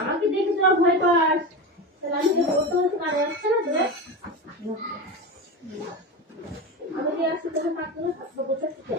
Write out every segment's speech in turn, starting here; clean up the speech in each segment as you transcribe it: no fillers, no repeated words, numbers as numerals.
আমাকে দেখে তোরা ভয় পাস, তাহলে আমি বলতে কানে আসছে না তোরা? আমি যে আসছি তোকে পাত্র থাকবো বসে থেকে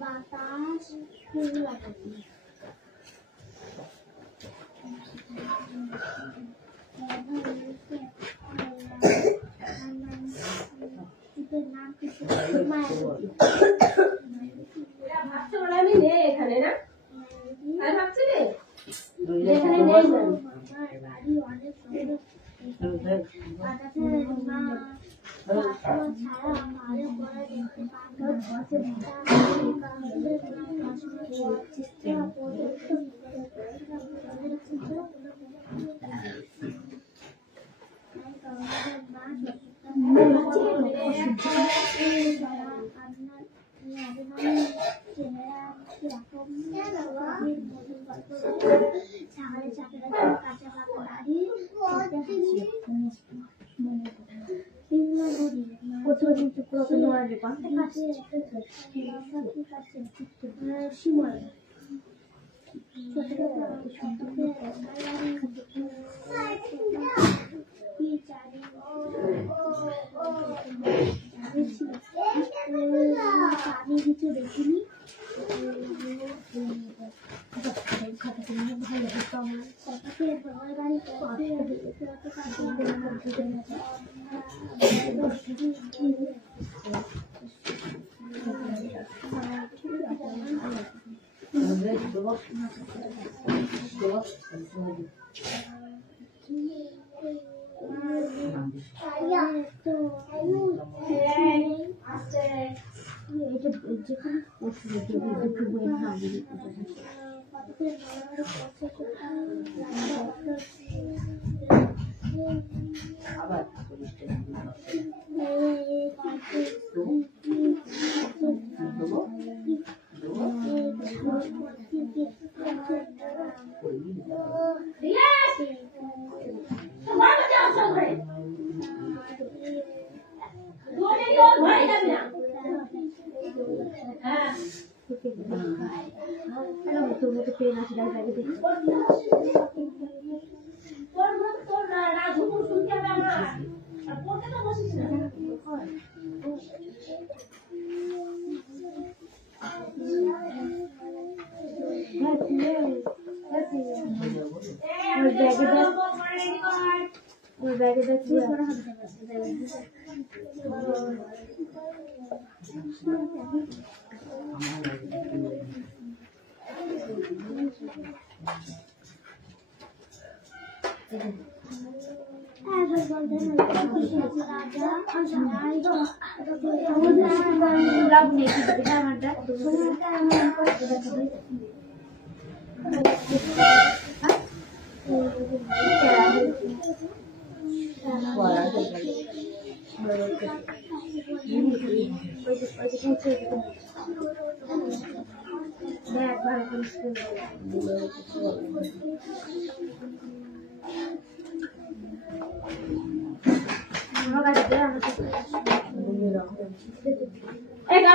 বাতাস ফুল লাগাচ্ছি আমি নেই এখানে না আর ভাবছি রে এখানে নেই বাড়ি অনেক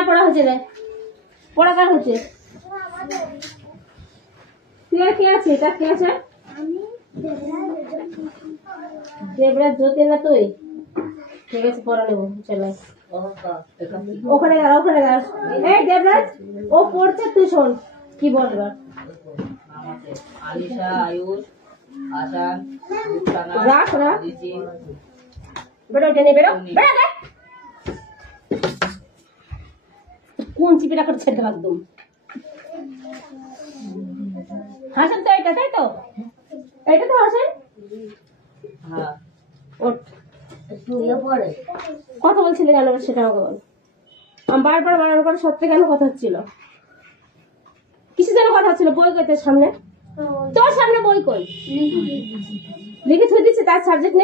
পড়া হচ্ছে রে পড়া কার হচ্ছে কে আছে এটা কে আছে দেবরাজ জ্যোতি না তুই ঠিক আছে পড়া নেবো চলে ওখানে গেল এই দেবরাজ ও পড়ছে তুই শোন কি বলবা আলিশা আয়ুষ আশান রাখ বেরো টেনে বেরো বেরো কোন চিপিটা করে ছেড়ে একদম হাসান তো এটা তাই তো এটা তো হাসান হ্যাঁ ওঠ শুয়ে পড়ে কথা বলছিলে কেন সেটা আমাকে বল আমি বারবার বারণ করে সত্যি কেন কথা হচ্ছিল কিছু যেন কথা হচ্ছিল বই কই তোর সামনে বই কই লিখে থুই দিচ্ছে তার সাবজেক্ট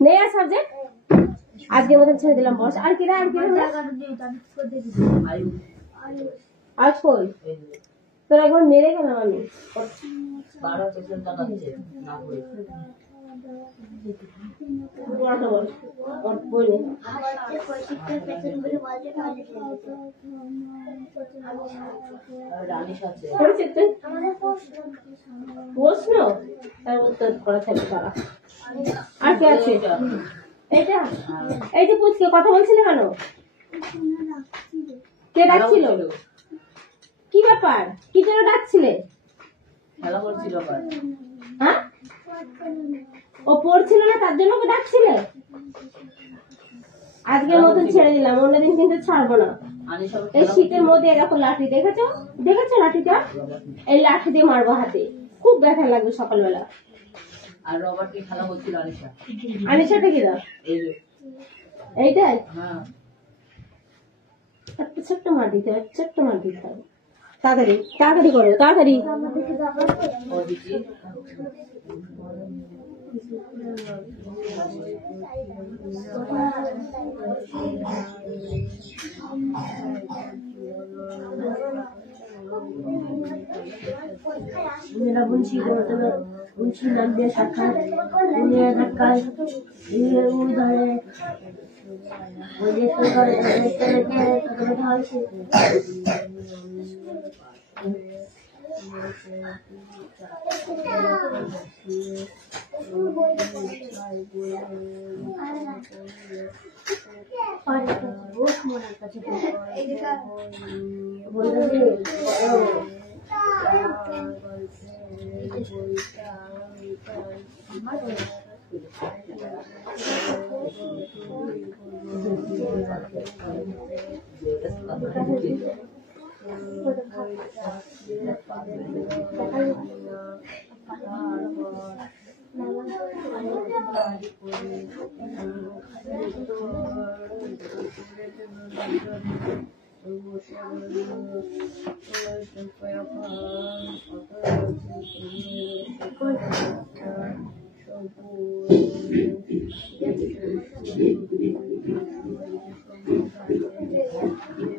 নেই আর সাবজেক্ট আজকের মতন ছেড়ে দিলাম বস আর কি আজ কই তোর একবার মেরে গেলাম আমি বড়টা বল, ওর বই নেই। রানিশ আছে। পড়েছিস তুই? প্রশ্ন? তার উত্তর করা থাকবে তারা। আর কে আছে? এইটা? এই যে পুচকে কথা বলছিলে কেন? কে ডাকছিল? কি ব্যাপার? কি জন্য ডাকছিলে? খেলা করছিল আবার। হ্যাঁ? ও পড়ছিল না তার জন্য ওকে ডাকছিলে? আজকের মতন ছেড়ে দিলাম, অন্যদিন কিন্তু ছাড়বো না। আনিশ আবার এই শীতের মধ্যে এরকম লাঠি দেখেছো? দেখেছো লাঠিটা? এই লাঠি দিয়ে মারবো হাতে, খুব ব্যথা লাগবে সকালবেলা। আর রবার্ট কি খেলা করছিল আনিশা? আনিশাটা কি দাও? এই যে। এইটাই হ্যাঁ। একটা ছোট্ট মার দিতে হবে, ছোট্ট মার দিতে হবে। তাড়াতাড়ি তাড়াতাড়ি করো, তাড়াতাড়ি। ও দিদি। मेरा मुंशी मुंशी नाम दे सका उन्हें रखा ये उधर मुझे तो कर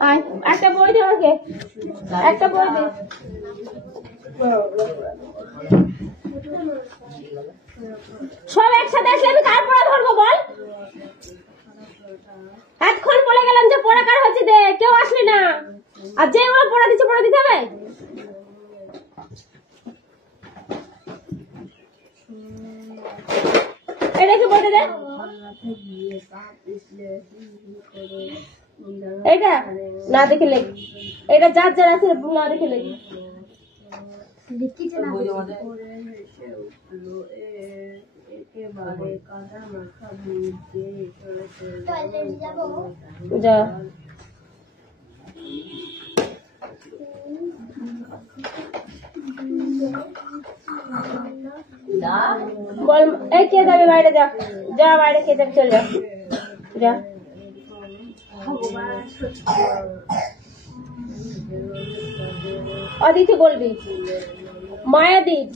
আয় একটা বই দে আমাকে, একটা বই দে। সব একসাথে আসলে আমি কার পড়া ধরবো বল? এতক্ষণ বলে গেলাম যে পড়া কার হচ্ছে দে, কেউ আসলি না। আর যে ওরা পড়া দিচ্ছে পড়া দিতে হবে। এটা কি বলতে দে? এটা না দেখে লেখ, এটা যার যার আছে না দেখে লেখ। যা বল, এই কে যাবে বাইরে? যা যা বাইরে, কে যাবে চল যা যা। অদিতি বলবি, মায়াদীপ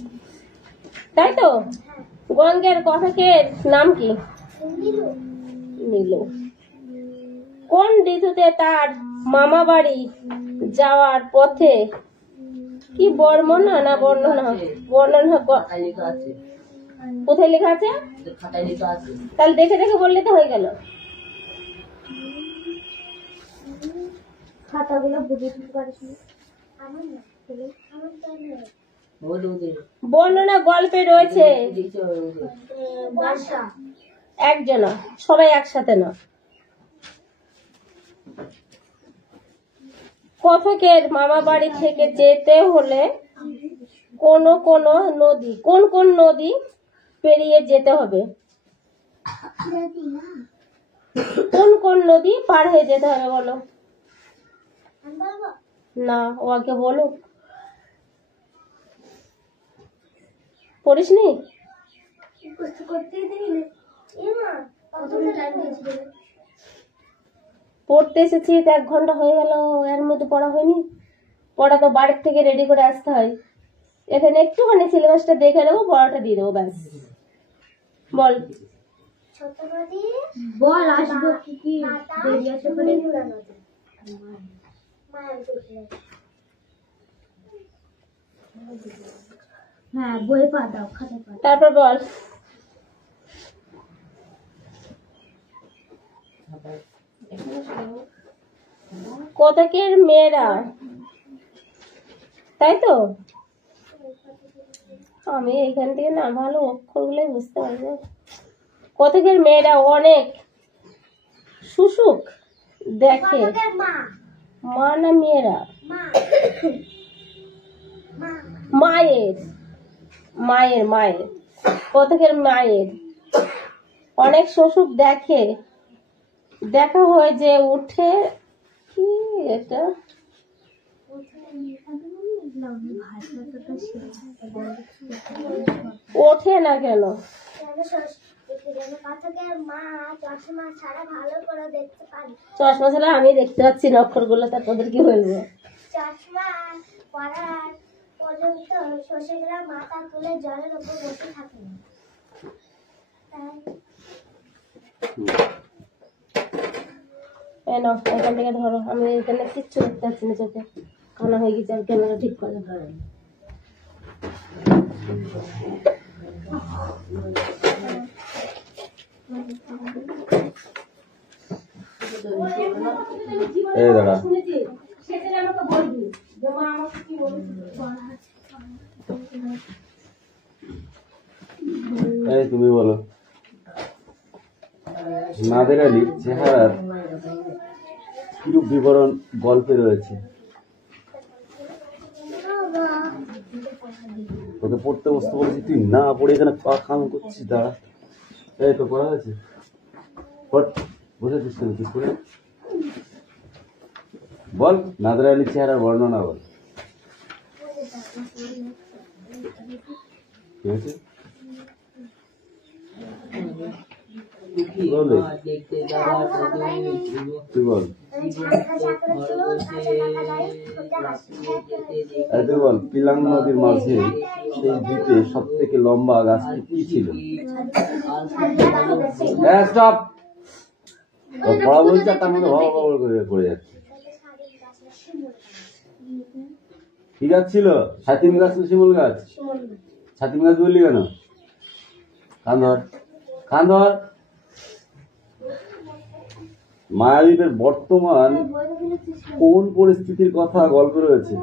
তাই তো? গঙ্গের কথাকের নাম কি? নীলু। কোন ঋতুতে তার মামা বাড়ি যাওয়ার পথে কি বর্ণনা না বর্ণনা বর্ণনা খাতায় লেখা আছে। কোথায় লেখা আছে? খাতায় লেখা আছে। তাহলে দেখে দেখে বললে তো হয়ে গেল। খাতাগুলো বুঝে দিতে পারিস বর্ণনা গল্পে রয়েছে বাসা একজনা, সবাই একসাথে না। কথকের মামা বাড়ি থেকে যেতে হলে কোন কোন নদী, কোন কোন নদী পেরিয়ে যেতে হবে? কোন কোন নদী পার হয়ে যেতে হবে বলো? না, ও আগে বলুক। পড়িসনি? পড়তে এসেছি, 1 ঘন্টা হয়ে গেল, এর মধ্যে পড়া হয়নি। পড়া তো বাড়ির থেকে রেডি করে আসতে হয়। এখানে একটুখানি সিলেবাসটা দেখে নেবো, পড়াটা দিয়ে দেবো, ব্যাস। বল বল আসবো কি কি হ্যাঁ বই পা দাও, খাতা পা। তারপর বল কোথাকের মেয়েরা, তাই তো? আমি এখান থেকে না ভালো অক্ষরগুলোই বুঝতে পারি না। কোথাকের মেয়েরা অনেক সুসুখ দেখে, মা না মেয়েরা, মায়ের মায়ের মায়ের কোথাকের মায়ের অনেক সুসুখ দেখে, দেখা হয় যে উঠে কি এটা ওঠে না কেন? চশমা ছাড়া আমি দেখতে পাচ্ছি না অক্ষরগুলো, তা তোদের কি বলবো? চশমা পরার পর্যন্ত শশীরা মাথা তুলে জলের উপর বসে থাকে। এখান থেকে ধরো, আমি এখানে কিচ্ছু দেখতে পাচ্ছি না, চোখে কানা হয়ে গেছে। আর ক্যামেরা ঠিক করে এই দাঁড়া, এই তুমি বলো, নাদের আলীর চেহারার কিরূপ বিবরণ গল্পে রয়েছে? তোকে পড়তে বসতে বলেছি, তুই না পড়ে এখানে পা খাম করছিস। দাঁড়া, এই তো পড়া হয়েছে, বুঝেছিস কেন? তুই পড়ে বল, নাদের আলীর চেহারার বর্ণনা বল। কি হয়েছে? তুই বল, তুই বল, পিলাং নদীর মাঝে সেই দ্বীপে সব থেকে লম্বা গাছটি কি ছিল? স্টপ, পড়া বলছে তার মধ্যে ভাবা ভাবা করে পড়ে যাচ্ছে। কি গাছ ছিল? ছাতিম গাছ না শিমুল গাছ? ছাতিম গাছ বললি কেন? কান ধর, কান ধর। মায়াদ্বীপের বর্তমান কোন পরিস্থিতির কথা গল্পে রয়েছে?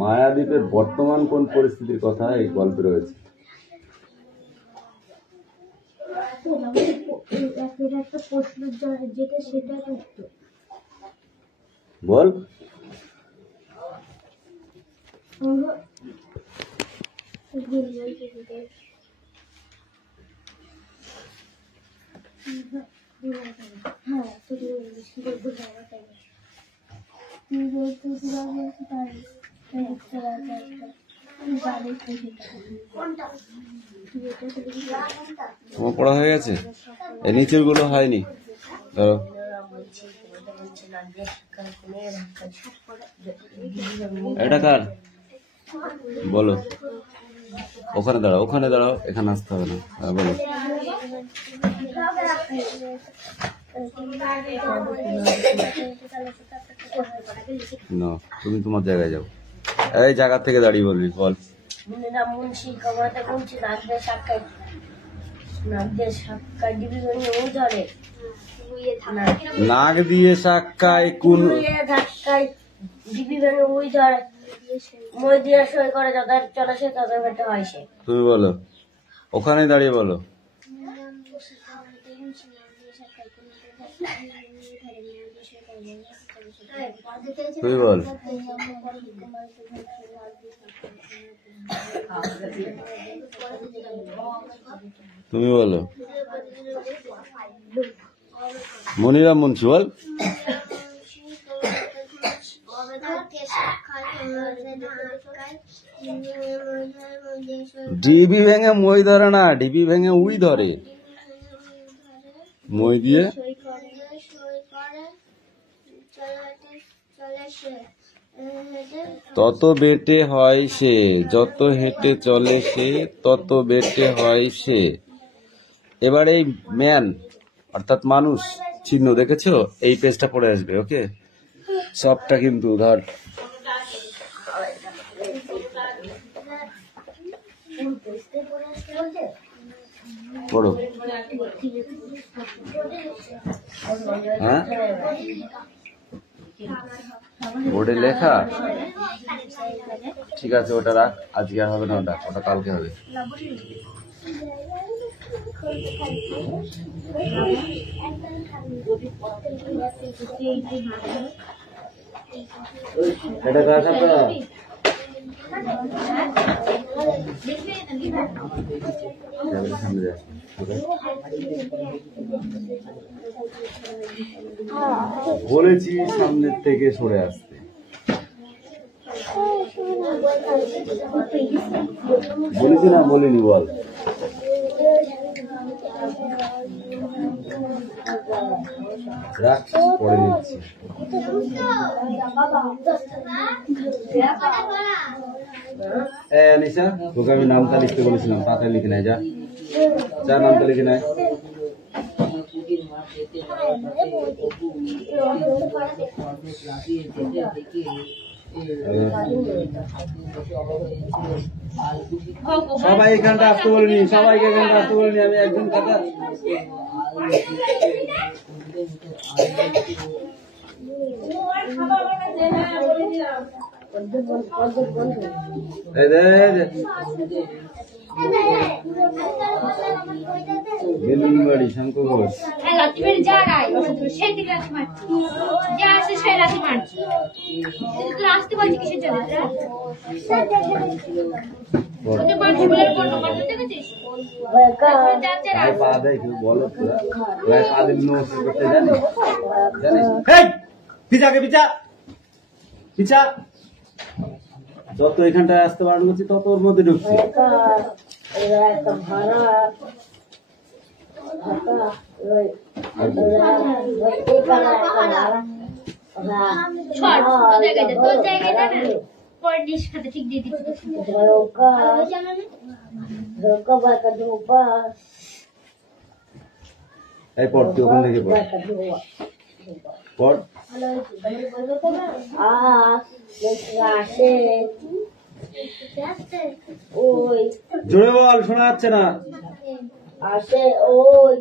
মায়াদ্বীপের বর্তমান কোন পরিস্থিতির কথা এই গল্পে রয়েছে? একটা প্রশ্ন যেটা সেটা উত্তর বল। তোমার পড়া হয়ে গেছে? এই নিচের গুলো হয়নি। ধরো, এটা কার? বলো। ওখানে দাঁড়াও, ওখানে দাঁড়াও, এখানে আসতে হবে না। বলো। না, তুমি তোমার জায়গায় যাও। এই জায়গা থেকে দাঁড়িয়ে বলবি। বল। নাক দিয়ে সাক্কায় কোন ধাক্কায় ডিবি ভেঙে ওই ধরে মই দিয়ে সই করে যাদের চলে সে তাদের বেটা হয় সে। তুমি বলো, ওখানে দাঁড়িয়ে বলো। তুমি বল। তুমি বলো। মনিরাম মুন্সি বল। ডিবি ভেঙে মই ধরে না, ডিবি ভেঙে উই ধরে। মই দিয়ে তত বেটে হয় সে, যত হেঁটে চলে সে তত বেটে হয় সে। এবার এই ম্যান অর্থাৎ মানুষ চিহ্ন দেখেছো? এই পেজটা পড়ে আসবে। ওকে, সবটা কিন্তু ধর পড়ো। হ্যাঁ, বোর্ডে লেখা ঠিক আছে, ওটা রাখ, আজকে আর হবে না, ওটা ওটা কালকে হবে। এটা কার খাতা? সামনে যা। বলেছি সামনের থেকে সরে আসতে। বলেছি না বলিনি? বল। রাখ, পড়ে নিচ্ছি। নিশা, তোকে আমি নামটা লিখতে বলেছিলাম, পাতায় লিখে নেয়, যা যা নামটা লিখে নেয়। সবাই এখানটা আসতে বলিনি, সবাইকে এখানটা আসতে বলিনি, আমি একজন কথা। বেলুনবাড়ি শঙ্কর ঘোষ। পা দেয় কেউ বলো তো, পা দিন করতে জানিস? পিছাকে পিছা পিছা, যত এখানটায় আসতে বারণ করছি তত ওর মধ্যে ঢুকছে। এই পড়, তুই ওখান থেকে পড়, পড়। জোরে বল, শোনা যাচ্ছে না। আসে ওই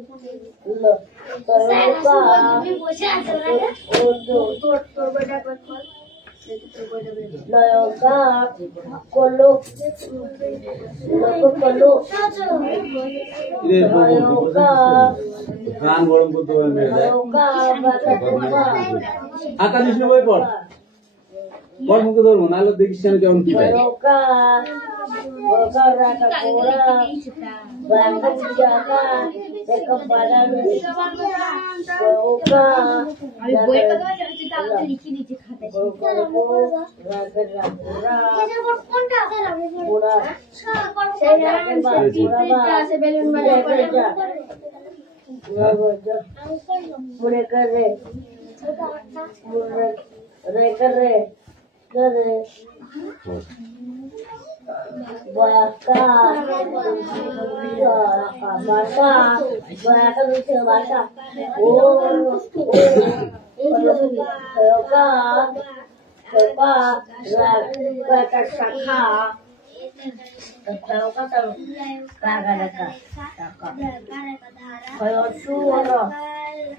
গান গরম করতে বলবে, আঁকা দিস না, বই পড়, পড়, মুখে ধরবো, নাহলে দেখিস আমি কেমন কি পাই।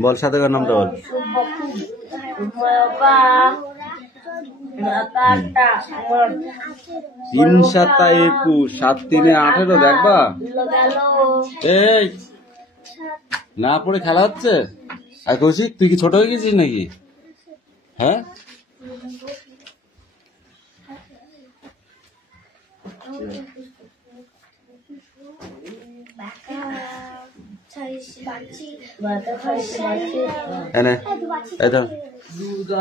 বল, সাথেকার নামটা বল। তিন সাতা 21, 7 3 18, দেখবা? এই না পড়ে খেলা হচ্ছে। আর কৌশিক, তুই কি ছোট হয়ে গেছিস নাকি? হ্যাঁ, এনে এই তো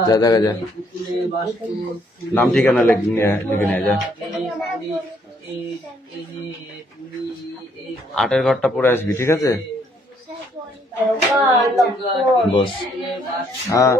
যা দেখা যা, নাম ঠিকানা লিখে নিয়ে যা। 8 ঘরটা পরে আসবি, ঠিক আছে? বস। হ্যাঁ,